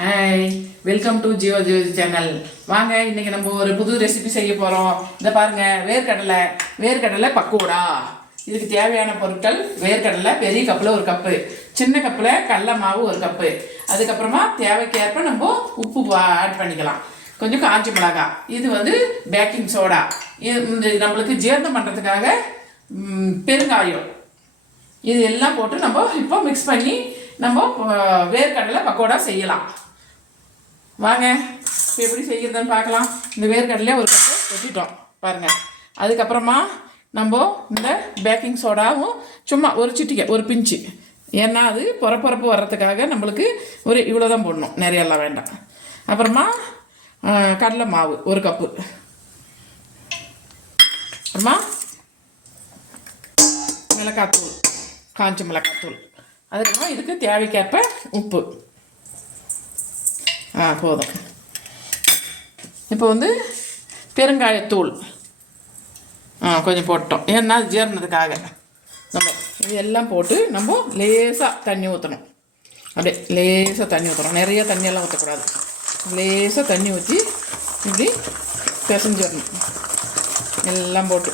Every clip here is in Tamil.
Hi, welcome to Jio Jio channel. வாங்க, இன்னைக்கு நம்ம ஒரு புது ரெசிபி செய்ய போகிறோம். இதை பாருங்க, வேர்க்கடலை பக்கோடா. இதுக்கு தேவையான பொருட்கள்: வேர்க்கடலை பெரிய கப்பில் ஒரு கப்பு, சின்ன கப்பில் கடல மாவு ஒரு கப்பு, அதுக்கப்புறமா தேவைக்கேற்ப நம்ம உப்பு ஆட் பண்ணிக்கலாம், கொஞ்சம் காஞ்ச மிளகாய், இது பேக்கிங் சோடா, இது நம்மளுக்கு ஜீரணம் பண்ணுறதுக்காக பெருங்காயம், இது எல்லாம் போட்டு நம்ம இப்போ மிக்ஸ் பண்ணி நம்ம வேர்க்கடலை பக்கோடா செய்யலாம். வாங்க, இப்போ எப்படி செய்கிறதுன்னு பார்க்கலாம். இந்த வேர்க்கடலையே ஒரு கப்பு வெட்டிட்டோம் பாருங்கள். அதுக்கப்புறமா நம்ம இந்த பேக்கிங் சோடாவும் சும்மா ஒரு சிட்டிக்கை, ஒரு பிஞ்சு, ஏன்னா அது பொறப்பு வர்றதுக்காக நம்மளுக்கு ஒரு இவ்வளோ தான் போடணும், நிறையெல்லாம் வேண்டாம். அப்புறமா கடலை மாவு ஒரு கப்பு, அப்புறமா மிளகாத்தூள், காஞ்ச மிளகாத்தூள், அதுக்கப்புறமா இதுக்கு தேவைக்கேற்ப உப்பு. போதும். இப்போ பெருங்காயத்தூள் கொஞ்சம் போட்டோம், ஏன்னா அது ஜீரணத்துக்காக. நம்ம இது எல்லாம் போட்டு நம்ம லேசாக தண்ணி ஊற்றணும். அப்படியே லேசாக தண்ணி ஊற்றணும், நிறைய தண்ணியெல்லாம் ஊற்றக்கூடாது. லேசாக தண்ணி ஊற்றி இப்படி பிசைஞ்சிடணும். எல்லாம் போட்டு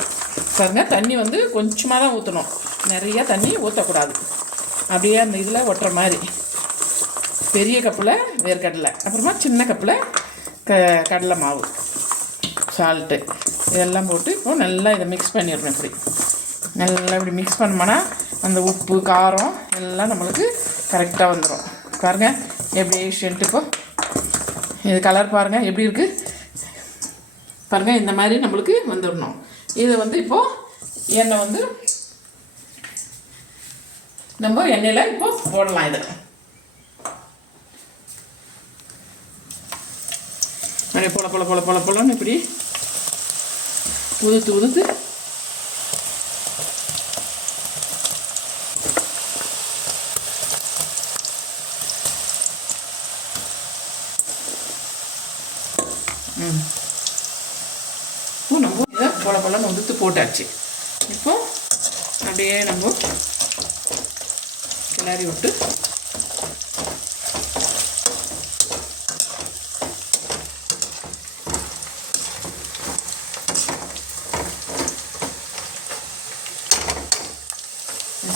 பாருங்க, தண்ணி கொஞ்சமாக தான் ஊற்றணும், நிறைய தண்ணி ஊற்றக்கூடாது. அப்படியே அந்த இதில் ஒட்டுற மாதிரி. பெரிய கப்பில் வேர்க்கடலை, அப்புறமா சின்ன கப்பில் கடலை மாவு, சால்ட்டு, இதெல்லாம் போட்டு இப்போ நல்லா இதை மிக்ஸ் பண்ணிடணும். இப்படி நல்லா இப்படி மிக்ஸ் பண்ணோம்னா அந்த உப்பு காரம் எல்லாம் நம்மளுக்கு கரெக்டாக வந்துடும். பாருங்கள் எப்படி ஷென்ட்டு. இப்போ இது கலர் பாருங்கள் எப்படி இருக்குது பாருங்கள். இந்த மாதிரி நம்மளுக்கு வந்துடணும். இது இப்போது எண்ணெய் நம்ம எண்ணெயில் இப்போ போடலாம். இதை அப்படியே போலன்னு இப்படி உதுத்து இப்போ நம்ம இதை போலன்னு உதுத்து போட்டாச்சு. இப்போ அப்படியே நம்ம கிளறி விட்டு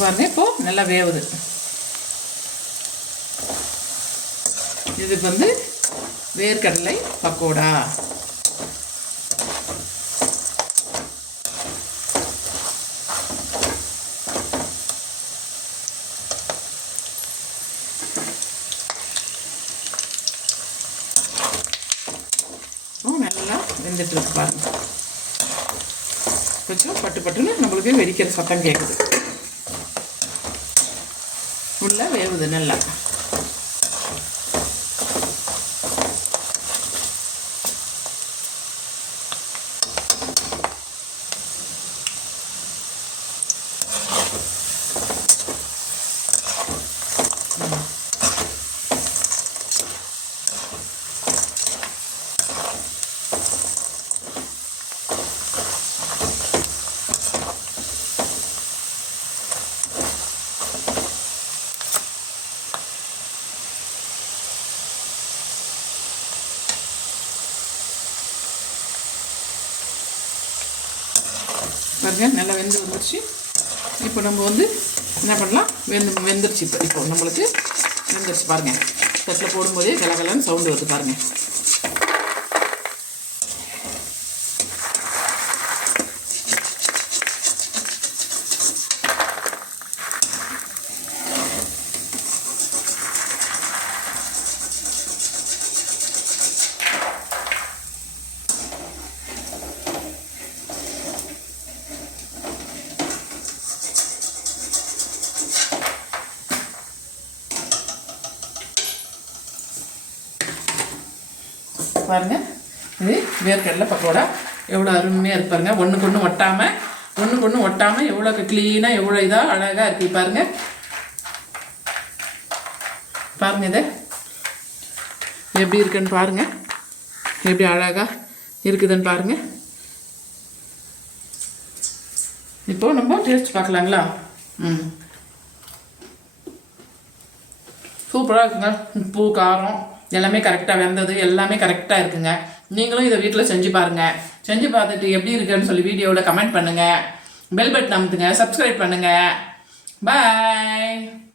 பாருங்க, இப்போ நல்லா வேவுது. இது வேர்க்கடலை பக்கோடா. நல்லா வெந்துட்டு இருக்கு பாருங்க. கொஞ்சம் பட்டுன்னு நம்மளுக்கு வெடிக்கிற சத்தம் கேட்குது. உள்ள வேவுது நல்லா. பாருங்க, நல்லா வெந்து வந்துருச்சு. இப்போ நம்ம என்ன பண்ணலாம், வெந்துருச்சு. இப்போ நம்மளுக்கு வெந்துருச்சு பாருங்கள். தட்டில் போடும்போதே கலகலன்னு சவுண்டு வருது பாருங்கள். பாருங்க, இது வேர்க்கடலை பக்கோடா எவ்வளோ அருமையாக இருப்பாருங்க. ஒன்றுக்கு ஒன்று ஒட்டாமல் எவ்வளோ க்ளீனாக, எவ்வளோ இதாக அழகாக இருக்குது பாருங்க. இதை எப்படி இருக்குன்னு பாருங்க, எப்படி அழகாக இருக்குதுன்னு பாருங்க. இப்போ நம்ம டேஸ்ட் பார்க்கலாங்களா? சூப்பராக இருக்குங்க. உப்பு காரம் எல்லாமே கரெக்டாக வெந்தது எல்லாமே கரெக்டாக இருக்குங்க. நீங்களும் இதை வீட்டில் செஞ்சு பாருங்கள். செஞ்சு பார்த்துட்டு எப்படி இருக்குன்னு சொல்லி வீடியோவில் கமெண்ட் பண்ணுங்கள். பெல் பட்டன் அமுத்துங்க, சப்ஸ்கிரைப் பண்ணுங்கள். பாய்.